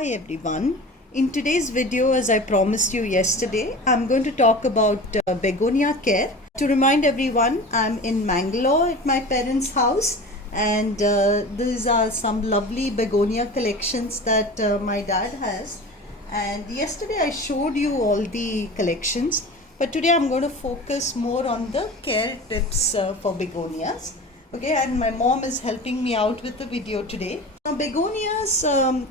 Hi everyone. In today's video, as I promised you yesterday, I'm going to talk about begonia care. To remind everyone, I'm in Mangalore at my parents' house, and these are some lovely begonia collections that my dad has. And yesterday I showed you all the collections, but today I'm going to focus more on the care tips for begonias. Okay, and my mom is helping me out with the video today. Now, begonias,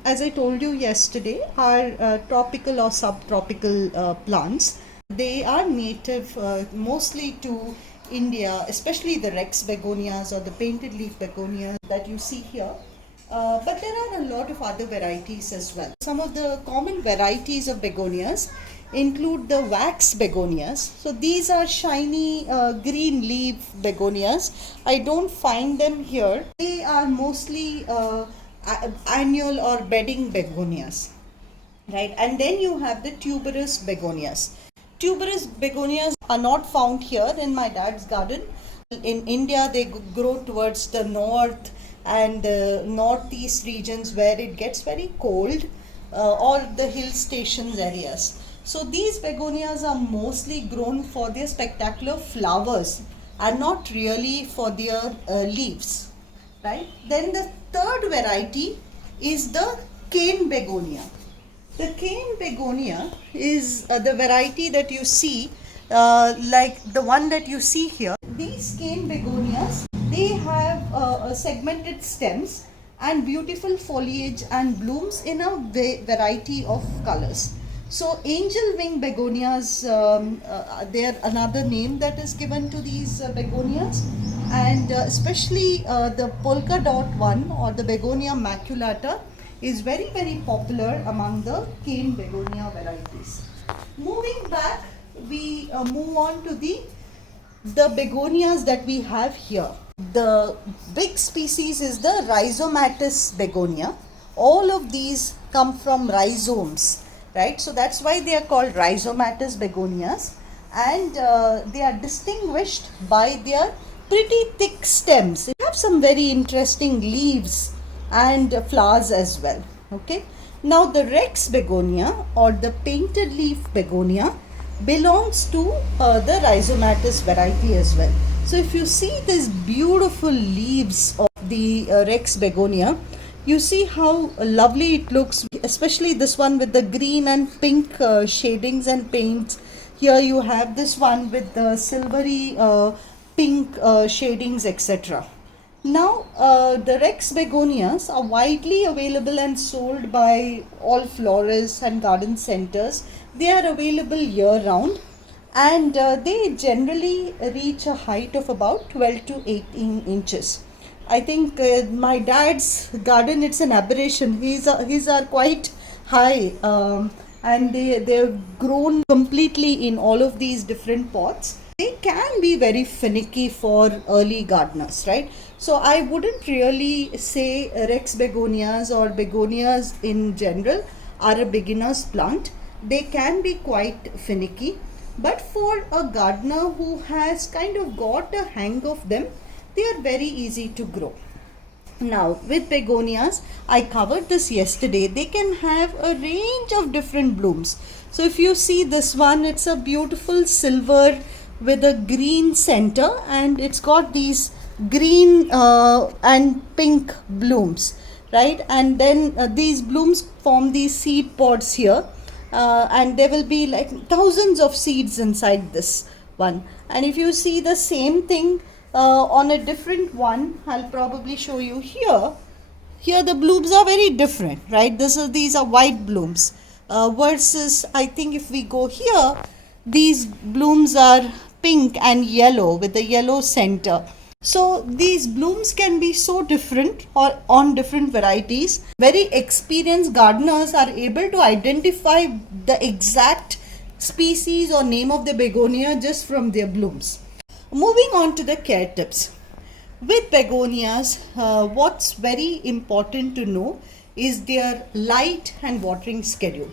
as I told you yesterday, are tropical or subtropical plants. They are native mostly to India, especially the Rex begonias or the painted leaf begonias that you see here. But there are a lot of other varieties as well. Some of the common varieties of begonias include the wax begonias. So these are shiny green leaf begonias. I don't find them here. They are mostly annual or bedding begonias, right? And then you have the tuberous begonias. Tuberous begonias are not found here in my dad's garden. In India, they grow towards the north and the northeast regions where it gets very cold, or the hill stations areas. So these begonias are mostly grown for their spectacular flowers and not really for their leaves, right? Then the third variety is the cane begonia. The cane begonia is the variety that you see, like the one that you see here. These cane begonias, they have segmented stems and beautiful foliage and blooms in a variety of colors. So angel wing begonias, they are another name that is given to these begonias, and especially the polka dot one or the begonia maculata is very popular among the cane begonia varieties. Moving back, we move on to the begonias that we have here. The big species is the Rhizomatous begonia. All of these come from rhizomes, right? So that's why they are called Rhizomatous begonias, and they are distinguished by their pretty thick stems. They have some very interesting leaves and flowers as well. Okay, now the Rex begonia or the painted leaf begonia belongs to the Rhizomatous variety as well. So if you see these beautiful leaves of the Rex begonia, you see how lovely it looks, especially this one with the green and pink shadings and paints. Here you have this one with the silvery pink shadings, etc. Now, the Rex begonias are widely available and sold by all florists and garden centers. They are available year round, and they generally reach a height of about 12 to 18 inches. I think my dad's garden, it's an aberration. His are quite high, and they've grown completely in all of these different pots. They can be very finicky for early gardeners, right? So I wouldn't really say Rex begonias or begonias in general are a beginner's plant. They can be quite finicky, but for a gardener who has kind of got a hang of them, they are very easy to grow. Now with begonias, I covered this yesterday, they can have a range of different blooms. So if you see this one, it's a beautiful silver with a green center, and it's got these green and pink blooms, right? And then these blooms form these seed pods here, and there will be like thousands of seeds inside this one. And if you see the same thing on a different one, I'll probably show you here. Here the blooms are very different, right? These are white blooms versus, I think if we go here, these blooms are pink and yellow with the yellow center. So these blooms can be so different or on different varieties. Very experienced gardeners are able to identify the exact species or name of the begonia just from their blooms. Moving on to the care tips. With begonias, what's very important to know is their light and watering schedule.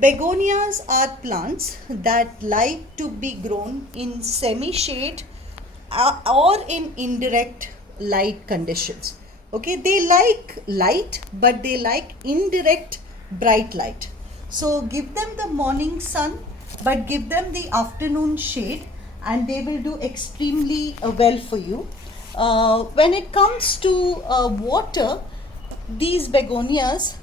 Begonias are plants that like to be grown in semi-shade or in indirect light conditions. Okay, they like light, but they like indirect bright light. So give them the morning sun, but give them the afternoon shade, and they will do extremely well for you. When it comes to water, these begonias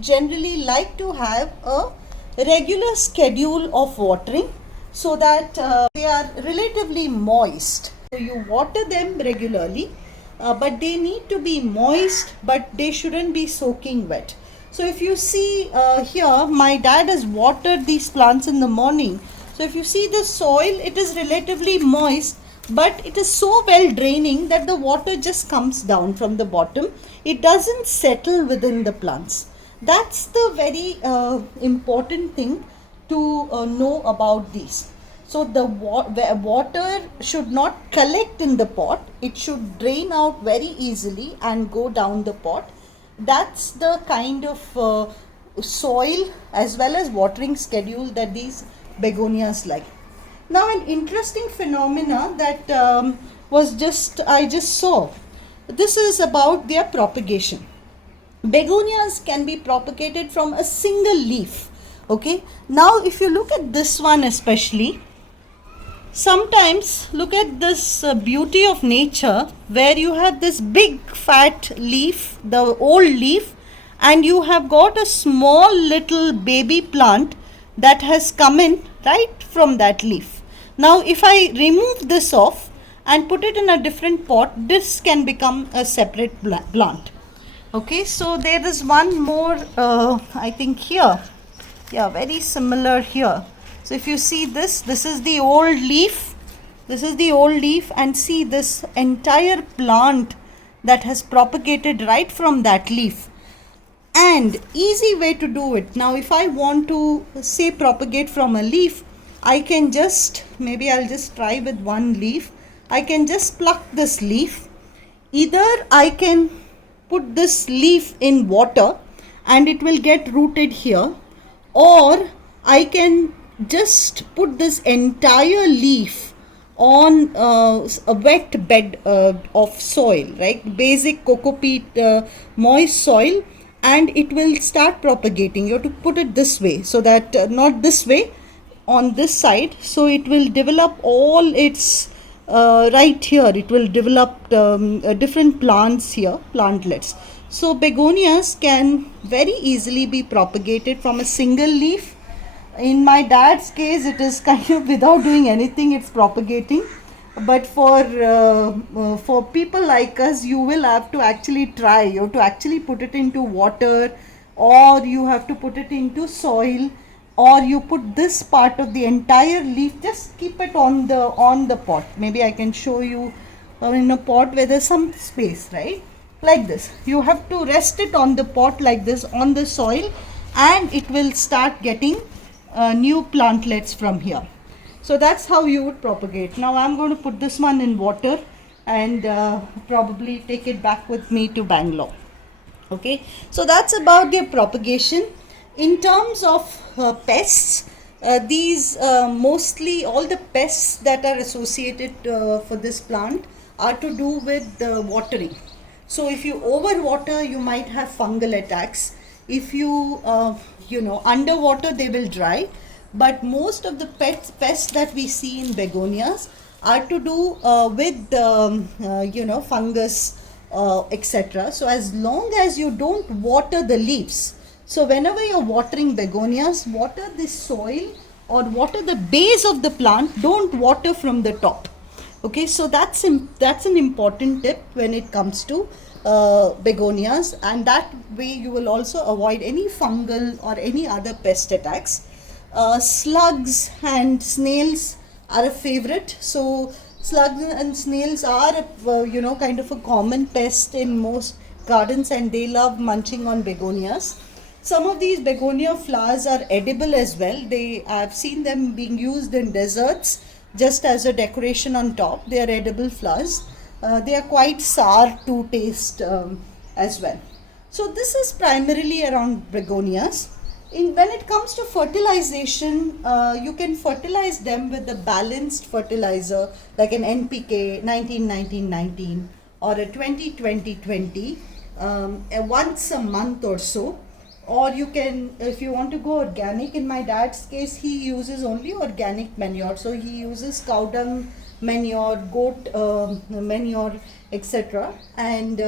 generally like to have a regular schedule of watering, so that they are relatively moist. So you water them regularly, but they need to be moist, but they shouldn't be soaking wet. So if you see here, my dad has watered these plants in the morning. So if you see the soil, it is relatively moist, but it is so well draining that the water just comes down from the bottom. It doesn't settle within the plants. That's the very important thing to know about these. So the water should not collect in the pot. It should drain out very easily and go down the pot. That's the kind of soil as well as watering schedule that these begonias like. Now, an interesting phenomena that I just saw. This is about their propagation. Begonias can be propagated from a single leaf. Okay. Now, if you look at this one especially, sometimes look at this beauty of nature, where you have this big fat leaf, the old leaf, and you have got a small little baby plant that has come in right from that leaf. Now if I remove this off and put it in a different pot, this can become a separate plant. Okay, so there is one more I think here. Yeah, very similar here. So if you see this is the old leaf. This is the old leaf, and see this entire plant that has propagated right from that leaf. And easy way to do it. Now if I want to say propagate from a leaf, I can just, maybe I'll just try with one leaf. I can just pluck this leaf. Either I can put this leaf in water and it will get rooted here, or I can just put this entire leaf on a wet bed of soil, right? Basic coco peat moist soil, and it will start propagating. You have to put it this way, so that not this way, on this side, so it will develop all its right here. It will develop different plants here, plantlets. So begonias can very easily be propagated from a single leaf. In my dad's case, it is kind of without doing anything, it's propagating. But for people like us, you will have to actually try. You have to actually put it into water, or you have to put it into soil, or you put this part of the entire leaf. Just keep it on the pot. Maybe I can show you in a pot where there's some space, right? Like this. You have to rest it on the pot like this, on the soil, and it will start getting new plantlets from here. So that's how you would propagate. Now I'm going to put this one in water and probably take it back with me to Bangalore. Okay, so that's about their propagation. In terms of pests, these mostly all the pests that are associated for this plant are to do with watering. So if you overwater, you might have fungal attacks. If you underwater, they will dry. But most of the pests that we see in begonias are to do with fungus, etc. So as long as you don't water the leaves, so whenever you're watering begonias, water the soil or water the base of the plant. Don't water from the top. Okay, so that's an important tip when it comes to begonias, and that way you will also avoid any fungal or any other pest attacks. Slugs and snails are a favorite. So slugs and snails are kind of a common pest in most gardens, and they love munching on begonias. Some of these begonia flowers are edible as well. I've seen them being used in desserts just as a decoration on top. They are edible flowers. They are quite sour to taste as well. So this is primarily around begonias. When it comes to fertilization, you can fertilize them with a balanced fertilizer like an NPK 19-19-19 or a 20-20-20 once a month or so. or you can, if you want to go organic, in my dad's case he uses only organic manure, so he uses cow dung manure, goat manure, etc. And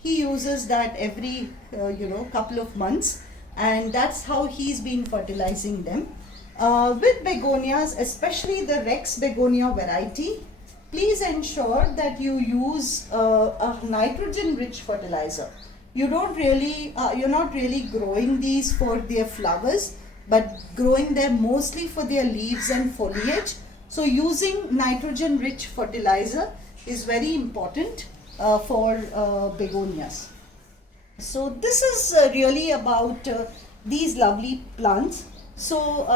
he uses that every couple of months, and that's how he's been fertilizing them. With begonias, especially the Rex begonia variety, please ensure that you use a nitrogen rich fertilizer. You're not really growing these for their flowers, but growing them mostly for their leaves and foliage. So using nitrogen rich fertilizer is very important for begonias. So this is really about these lovely plants. So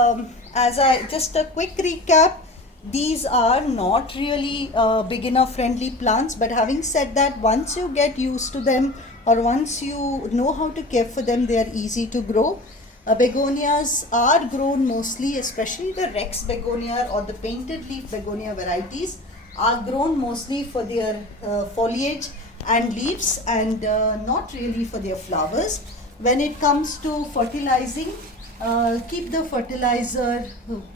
as I just a quick recap, these are not really beginner friendly plants, but having said that, once you get used to them, or once you know how to care for them, they are easy to grow. Begonias are grown mostly, especially the Rex begonia or the painted leaf begonia varieties are grown mostly for their foliage and leaves, and not really for their flowers. When it comes to fertilizing, keep the fertilizer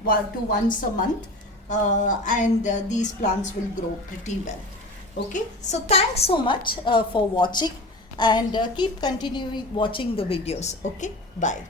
once a month, and these plants will grow pretty well. Okay, so thanks so much for watching, and keep continuing watching the videos. Okay, bye.